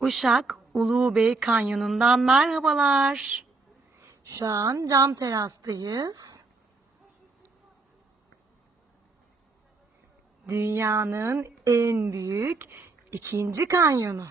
Uşak Ulubey Kanyonu'ndan merhabalar. Şu an cam terastayız. Dünyanın en büyük ikinci kanyonu.